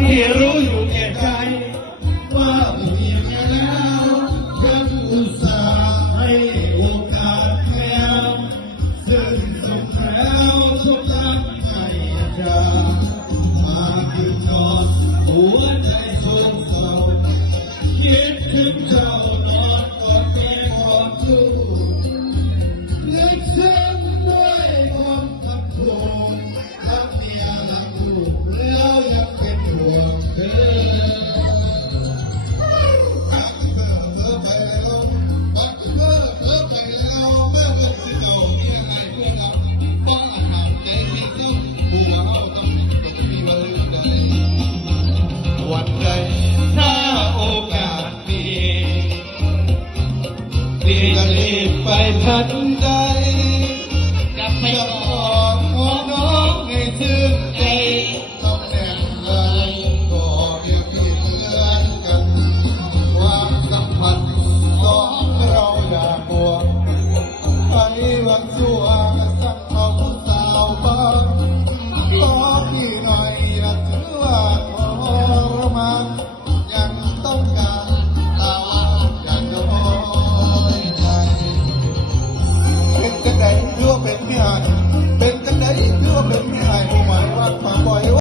ที่รู้อยู่แก่ใจว่าไม่มีแล้วยังอุตส่าห์ให้โอกาสแค่ซึ่งสมแล้วทุกท่านให้จะมาถึงจอดหัวใจโศกเศร้าคิดถึงเจ้านอนกอดแม่กอดลูกนึกถึงด้วยความขับโผล่รักเมียรักลูกแล้วยังเป็นห่วงเธอวันใดถ้าโอกาสมีพี่จะรีบไปทันใดกลับไปก่อนขอน้องให้ถึงใจต้องแน่นเลยก็เพียงพี่เหมือนกันความสัมพันธ์สองเราอย่าบวกไปหวัง